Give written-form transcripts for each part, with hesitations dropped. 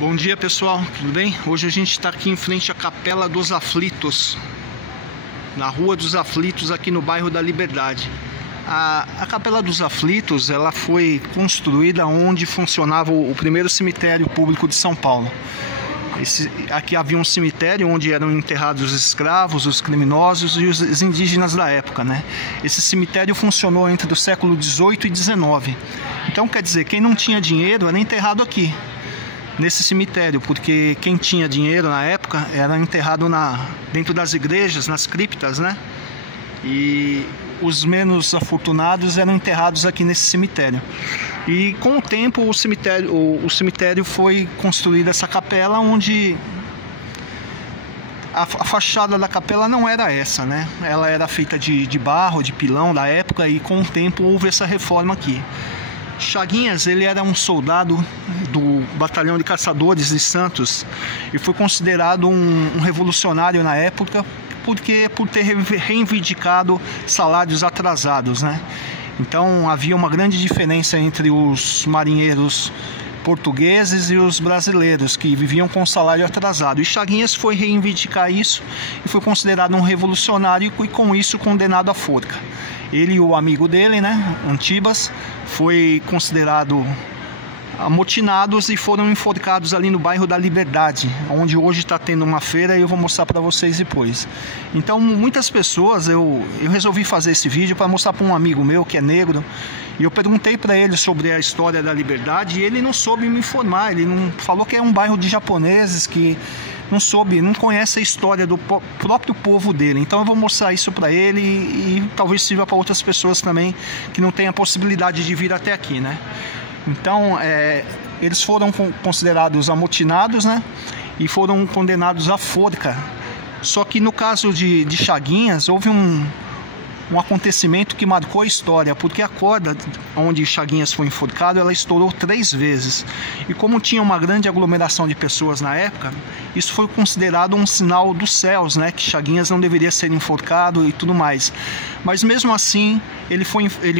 Bom dia, pessoal, tudo bem? Hoje a gente está aqui em frente à Capela dos Aflitos, na Rua dos Aflitos, aqui no bairro da Liberdade. A Capela dos Aflitos, ela foi construída onde funcionava o primeiro cemitério público de São Paulo. Aqui havia um cemitério onde eram enterrados os escravos, os criminosos e os indígenas da época, né? Esse cemitério funcionou entre o século XVIII e XIX. Então, quer dizer, quem não tinha dinheiro era enterrado aqui, nesse cemitério, porque quem tinha dinheiro na época era enterrado dentro das igrejas, nas criptas, né? E os menos afortunados eram enterrados aqui nesse cemitério. E com o tempo o cemitério foi construída essa capela, onde a fachada da capela não era essa, né? Ela era feita de barro, de pilão da época, e com o tempo houve essa reforma aqui. Chaguinhas, ele era um soldado do batalhão de caçadores de Santos e foi considerado um revolucionário na época, por ter reivindicado salários atrasados, né? Então havia uma grande diferença entre os marinheiros portugueses e os brasileiros, que viviam com salário atrasado. E Chaguinhas foi reivindicar isso e foi considerado um revolucionário e com isso condenado à forca. Ele e o amigo dele, né, Antibas, foi considerado amotinados e foram enforcados ali no bairro da Liberdade, onde hoje está tendo uma feira, e eu vou mostrar para vocês depois. Então, muitas pessoas, eu resolvi fazer esse vídeo para mostrar para um amigo meu que é negro, e eu perguntei para ele sobre a história da Liberdade e ele não soube me informar. Ele não falou que é um bairro de japoneses, que não conhece a história do próprio povo dele. Então eu vou mostrar isso para ele e talvez sirva para outras pessoas também que não têm a possibilidade de vir até aqui, né? Então, eles foram considerados amotinados, né? E foram condenados à forca. Só que no caso de Chaguinhas, houve um acontecimento que marcou a história, porque a corda onde Chaguinhas foi enforcado, ela estourou 3 vezes. E como tinha uma grande aglomeração de pessoas na época, isso foi considerado um sinal dos céus, né? Que Chaguinhas não deveria ser enforcado e tudo mais. Mas mesmo assim, ele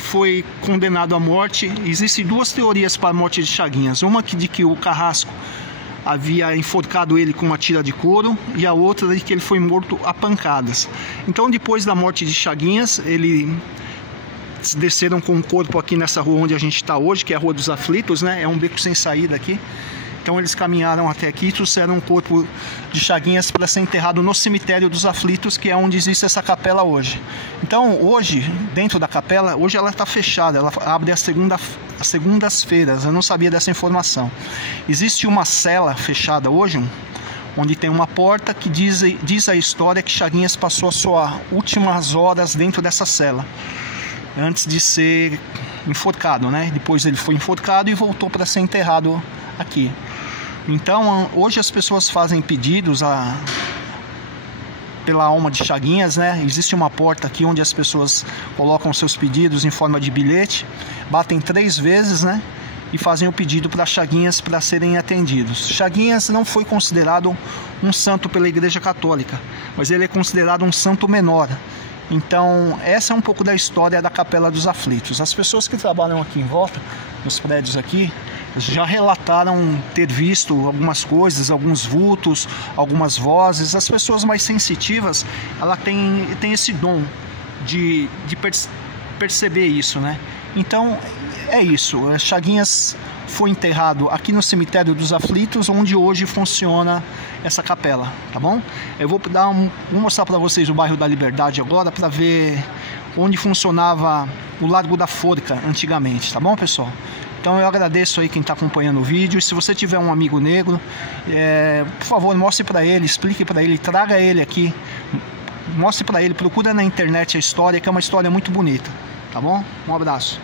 foi condenado à morte. Existem 2 teorias para a morte de Chaguinhas. Uma de que o Carrasco havia enforcado ele com uma tira de couro, e a outra de que ele foi morto a pancadas. Então, depois da morte de Chaguinhas, eles desceram com o corpo aqui nessa rua onde a gente está hoje, que é a Rua dos Aflitos, né? É um beco sem saída aqui. Então eles caminharam até aqui e trouxeram o corpo de Chaguinhas para ser enterrado no cemitério dos Aflitos, que é onde existe essa capela hoje. Então hoje, dentro da capela, hoje ela está fechada, ela abre às segundas-feiras. Eu não sabia dessa informação. Existe uma cela fechada hoje, onde tem uma porta que diz a história que Chaguinhas passou as suas últimas horas dentro dessa cela, antes de ser enforcado, né? Depois ele foi enforcado e voltou para ser enterrado aqui. Então, hoje as pessoas fazem pedidos pela alma de Chaguinhas, né? Existe uma porta aqui onde as pessoas colocam seus pedidos em forma de bilhete, batem 3 vezes, né? E fazem o pedido para Chaguinhas para serem atendidos. Chaguinhas não foi considerado um santo pela Igreja Católica, mas ele é considerado um santo menor. Então, essa é um pouco da história da Capela dos Aflitos. As pessoas que trabalham aqui em volta, nos prédios aqui, já relataram ter visto algumas coisas, alguns vultos, algumas vozes. As pessoas mais sensitivas, ela tem esse dom de perceber isso, né? Então, é isso. Chaguinhas foi enterrado aqui no cemitério dos Aflitos, onde hoje funciona essa capela, tá bom? Eu vou mostrar para vocês o bairro da Liberdade agora, para ver onde funcionava o Largo da Forca antigamente, tá bom, pessoal? Então eu agradeço aí quem está acompanhando o vídeo. E se você tiver um amigo negro, por favor, mostre para ele, explique para ele, traga ele aqui, mostre para ele, procura na internet a história, que é uma história muito bonita, tá bom? Um abraço.